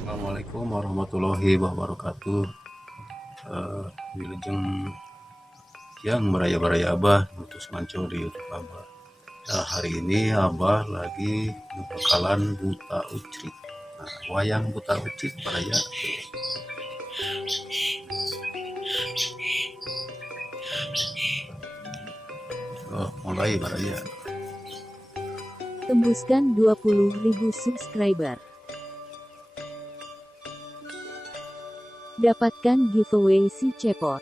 Assalamualaikum warahmatullahi wabarakatuh. Wilujeng yang beraya-beraya Abah mutus mancul di YouTube Abah. Nah, hari ini Abah lagi bakalan buta ucit. Nah, wayang buta ucit beraya. Mulai beraya. Tembuskan 20.000 subscriber. Dapatkan giveaway si Cepot.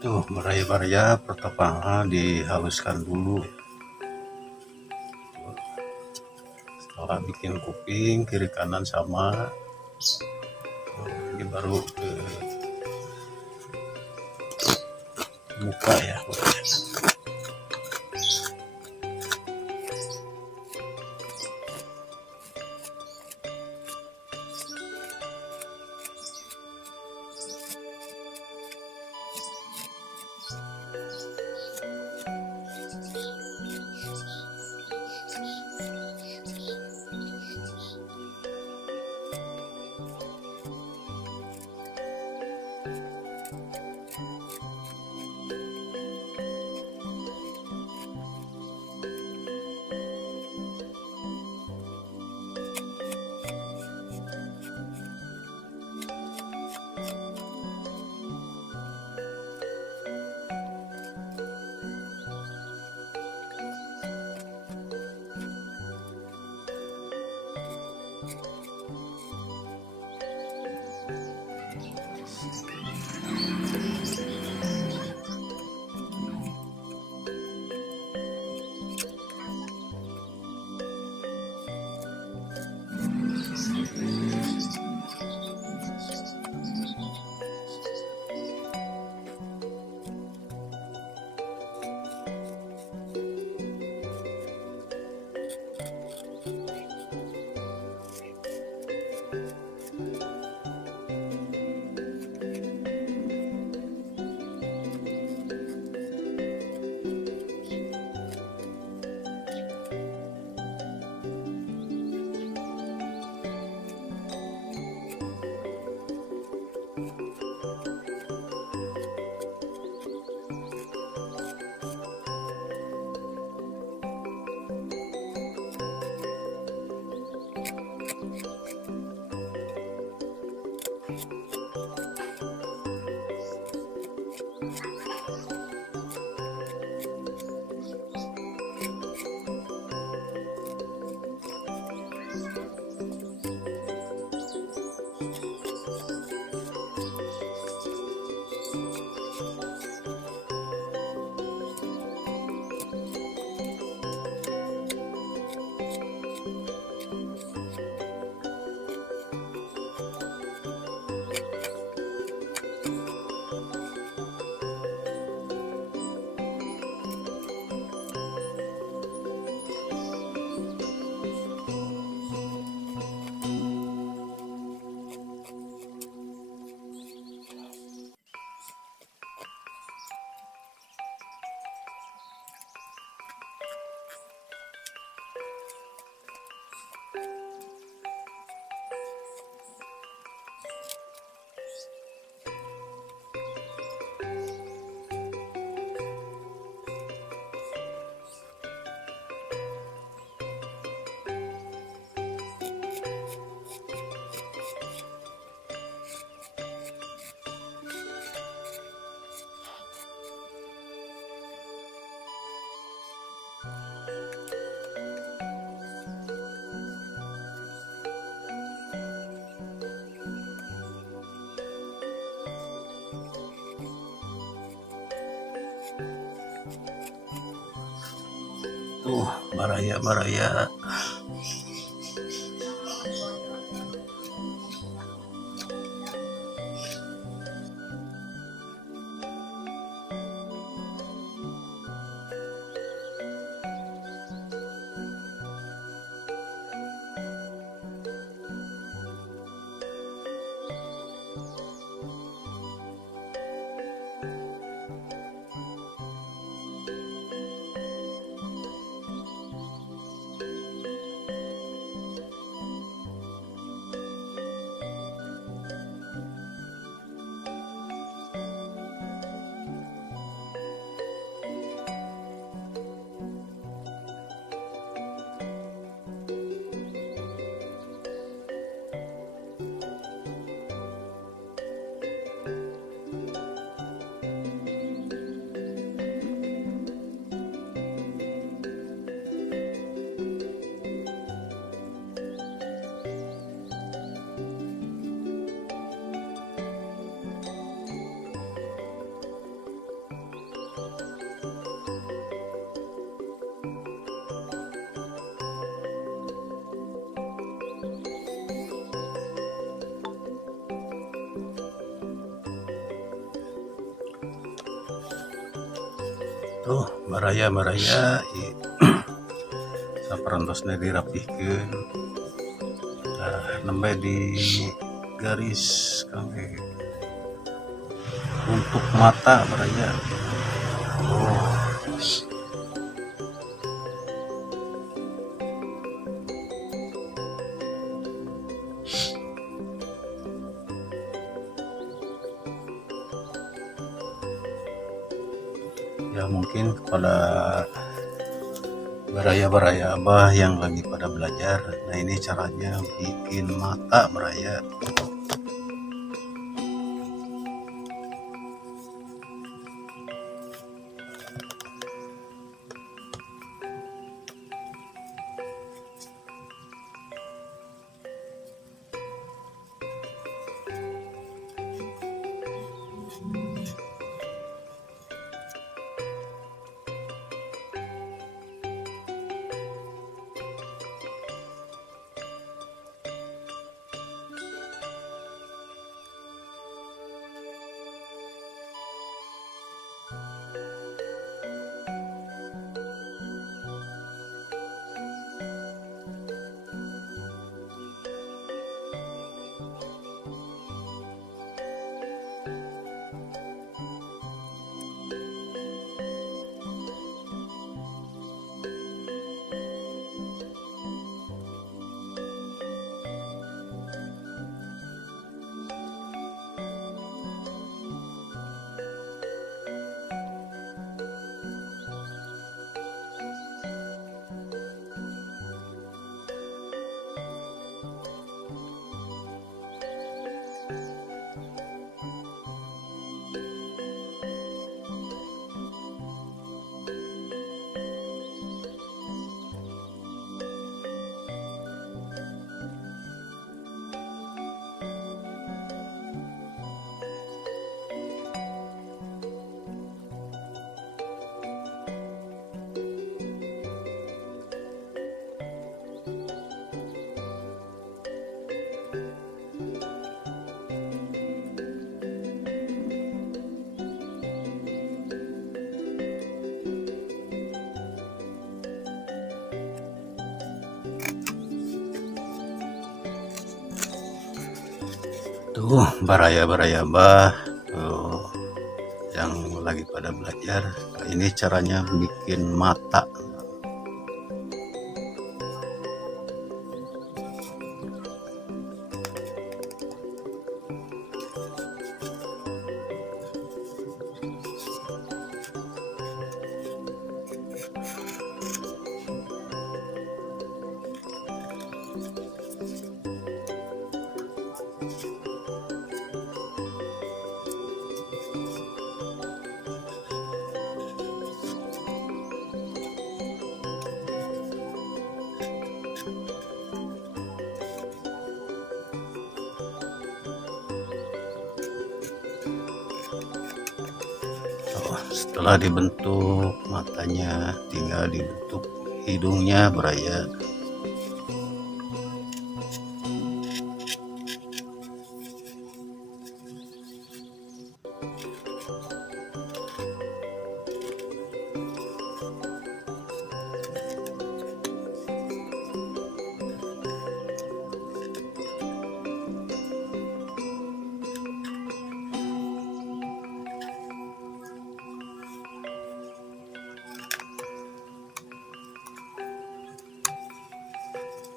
Tuh, beraya-beraya pertama dihaluskan dulu. Setelah bikin kuping kiri kanan sama. Ini baru ke muka ya. Tuh, baraya-baraya. Tuh, baraya-baraya saperantosna dirapihkeun. Nembe di garis kangge untuk mata baraya. Oh, ya mungkin kepada baraya-baraya abah yang lagi pada belajar. Nah, ini caranya bikin mata baraya. Tuh, baraya-baraya abah yang lagi pada belajar. Nah, ini caranya bikin mata. Setelah dibentuk matanya, tinggal dibentuk hidungnya beraya.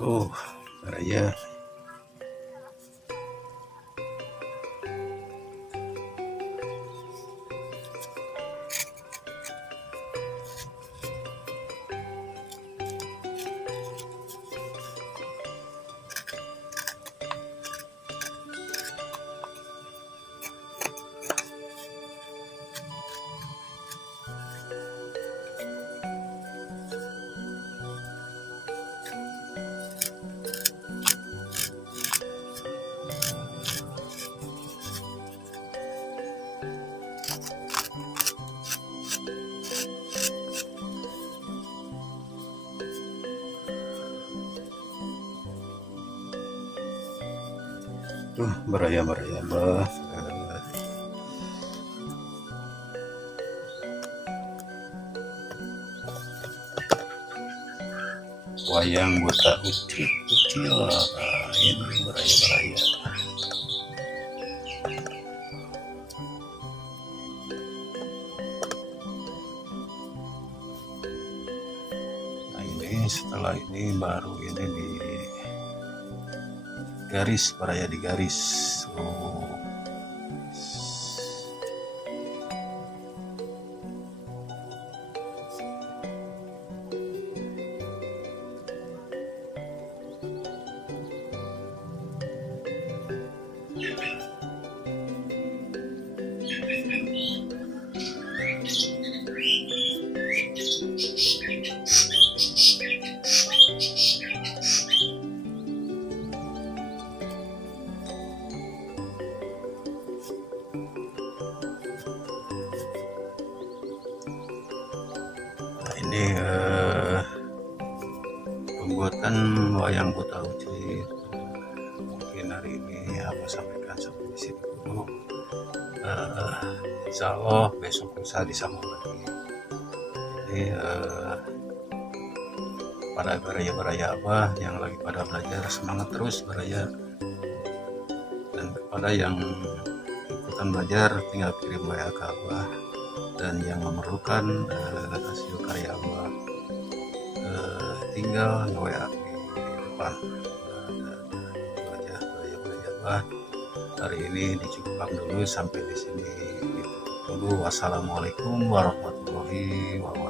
Oh, beraya. Beraya-beraya. Wayang buta ucit kecil. Nah, ini beraya-beraya. Nah, ini setelah ini baru ini di garis, beraya di garis. Oh. Ini pembuatan wayang buta ucit mungkin hari ini Abah sampaikan sampai di sini dulu. Insya Allah besok lusa disambung lagi. Jadi pada beraya-beraya Abah yang lagi pada belajar, semangat terus beraya, dan kepada yang ikutan belajar tinggal kirim WA ke Abah, dan yang memerlukan hasil karya Abah tinggal nge-WA di depan. Belajar Abah hari ini dicukupkan dulu sampai di sini. Ditutup dulu. Wassalamualaikum warahmatullahi wabarakatuh.